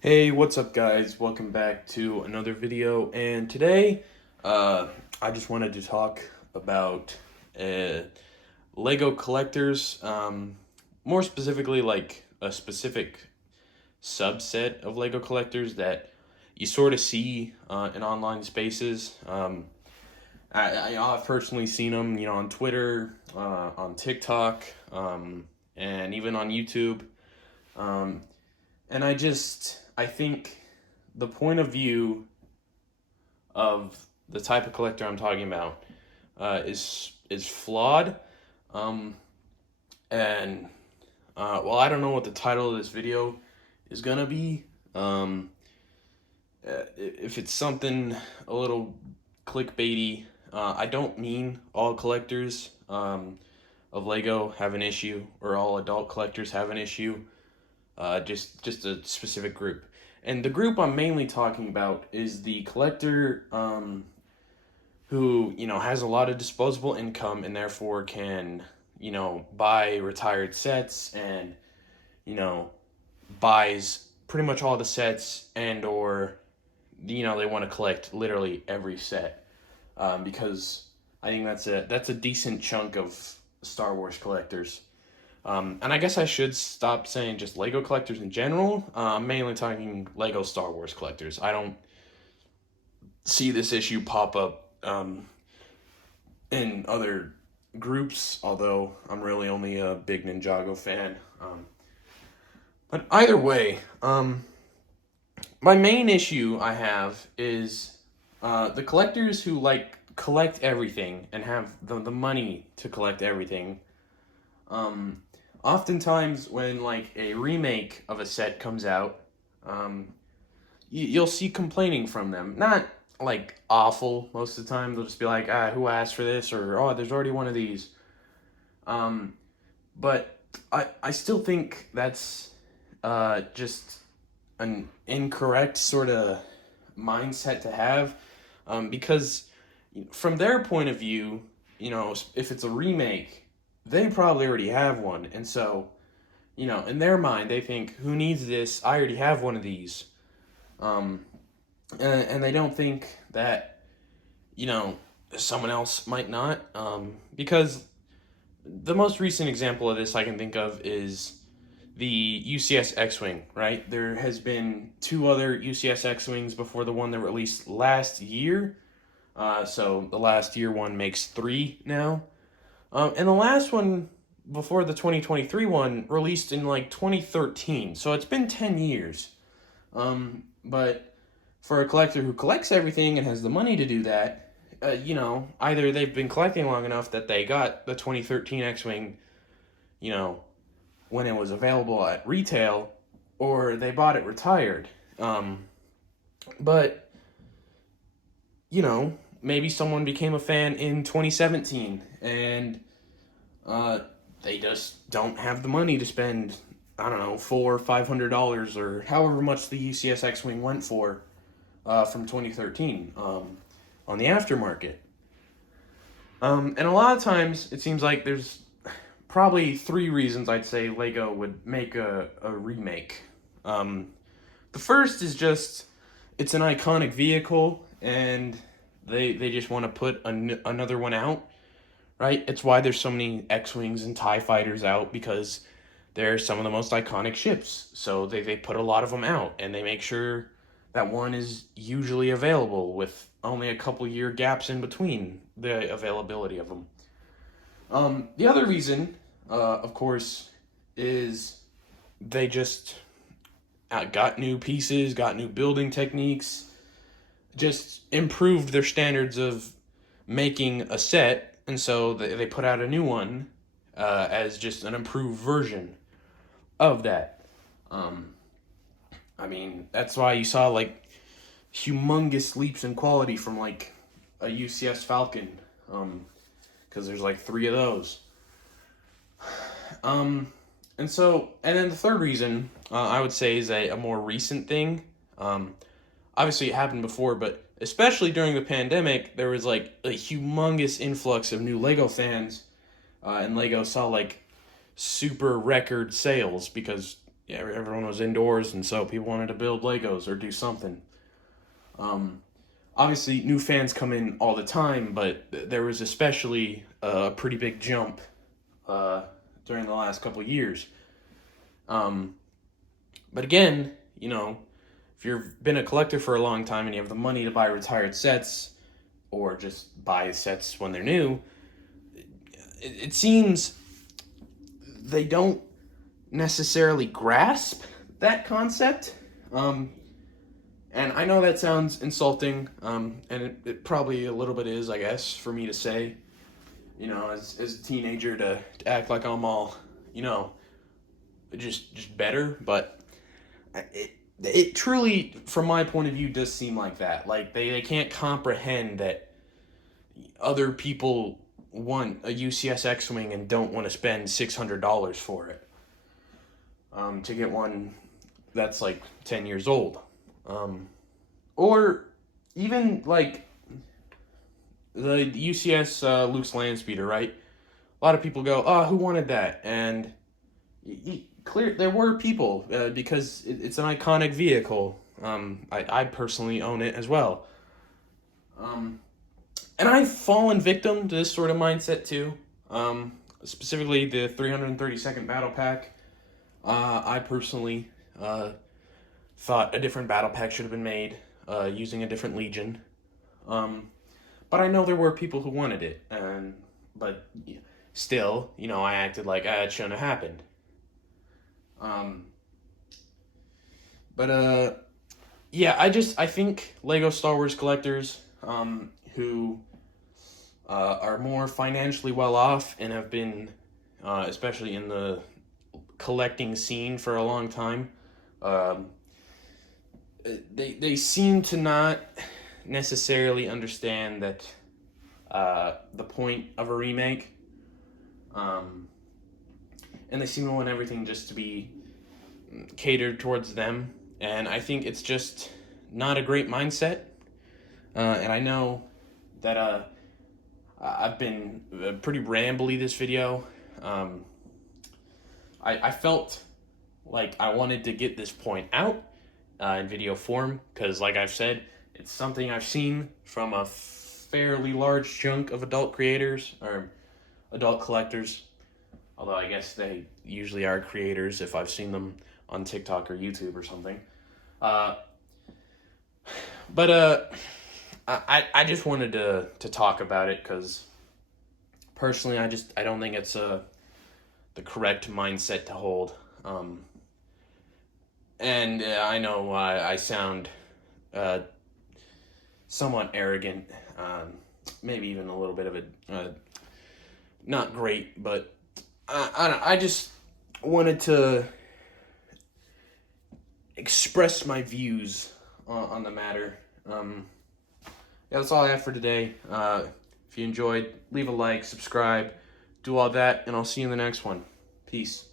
Hey, what's up, guys? Welcome back to another video. And today, I just wanted to talk about uh, Lego collectors, more specifically, like a specific subset of Lego collectors that you sort of see in online spaces. I've personally seen them, on Twitter, on TikTok, and even on YouTube. Um, and I think the point of view of the type of collector I'm talking about is flawed. Um, and well, I don't know what the title of this video is gonna be. If it's something a little clickbaity, I don't mean all collectors of Lego have an issue or all adult collectors have an issue. Just a specific group. And the group I'm mainly talking about is the collector who, has a lot of disposable income and therefore can, buy retired sets and, you know, buys pretty much all the sets and or, they want to collect literally every set. Because I think that's a decent chunk of Star Wars collectors. And I guess I should stop saying just Lego collectors in general. I'm mainly talking Lego Star Wars collectors. I don't see this issue pop up in other groups, although I'm really only a big Ninjago fan. But either way, my main issue I have is the collectors who collect everything and have the money to collect everything. Um, Oftentimes, when like a remake of a set comes out, um, you'll see complaining from them. Not like awful most of the time. They'll just be like, who asked for this? Or, oh, there's already one of these. Um, but I still think that's just an incorrect sort of mindset to have. Because from their point of view, if it's a remake, they probably already have one. And so, in their mind, they think, who needs this? I already have one of these. Um, and they don't think that, you know, someone else might not. Because the most recent example of this I can think of is the UCS X-Wing, right? There has been two other UCS X-Wings before the one that released last year. So the last year one makes three now. And the last one before the 2023 one released in like 2013. So it's been 10 years. But for a collector who collects everything and has the money to do that, either they've been collecting long enough that they got the 2013 X-Wing, you know, when it was available at retail, or they bought it retired. But, maybe someone became a fan in 2017 and uh, they just don't have the money to spend, I don't know, $400 or $500 or however much the UCS X Wing went for from 2013 on the aftermarket. And a lot of times it seems like there's probably three reasons I'd say Lego would make a remake. The first is just it's an iconic vehicle and they just want to put another one out, right? It's why there's so many X-Wings and TIE fighters out because they're some of the most iconic ships. So they put a lot of them out and they make sure that one is usually available with only a couple year gaps in between the availability of them. The other reason, of course, is they just got new pieces, got new building techniques, just improved their standards of making a set, and so they put out a new one as just an improved version of that. Um, I mean, that's why you saw like humongous leaps in quality from like a UCS Falcon, because there's like three of those. Um, and then the third reason I would say is a more recent thing. Obviously, it happened before, but especially during the pandemic, there was like a humongous influx of new Lego fans, and Lego saw like super record sales because yeah, everyone was indoors, and so people wanted to build Legos or do something. Obviously, new fans come in all the time, but there was especially a pretty big jump uh, during the last couple years. Um, but again, if you've been a collector for a long time and you have the money to buy retired sets or just buy sets when they're new, it seems they don't necessarily grasp that concept. And I know that sounds insulting, and it probably a little bit is, I guess, for me to say, as a teenager to act like I'm all, just better. But it truly, from my point of view, does seem like that. Like, they can't comprehend that other people want a UCS X-Wing and don't want to spend $600 for it to get one that's like 10 years old. Or even like the UCS Luke's Landspeeder, right? A lot of people go, "Oh, who wanted that?" And clear, there were people because it's an iconic vehicle. I personally own it as well. And I've fallen victim to this sort of mindset too. Specifically, the 332nd Battle Pack. I personally thought a different battle pack should have been made using a different Legion. But I know there were people who wanted it, but still, I acted like it shouldn't have happened. Yeah, I think Lego Star Wars collectors who are more financially well off and have been, especially in the collecting scene for a long time, they seem to not necessarily understand that the point of a remake, and they seem to want everything just to be catered towards them, and I think it's just not a great mindset. And I know that I've been pretty rambly this video. I felt like I wanted to get this point out in video form because, like I've said, it's something I've seen from a fairly large chunk of adult creators or adult collectors. Although I guess they usually are creators if I've seen them on TikTok or YouTube or something. But I just wanted to talk about it because personally I don't think it's the correct mindset to hold. And I know I sound somewhat arrogant, maybe even a little bit of a not great, but I just wanted to express my views on the matter. Yeah, that's all I have for today. If you enjoyed, leave a like, subscribe, do all that, and I'll see you in the next one. Peace.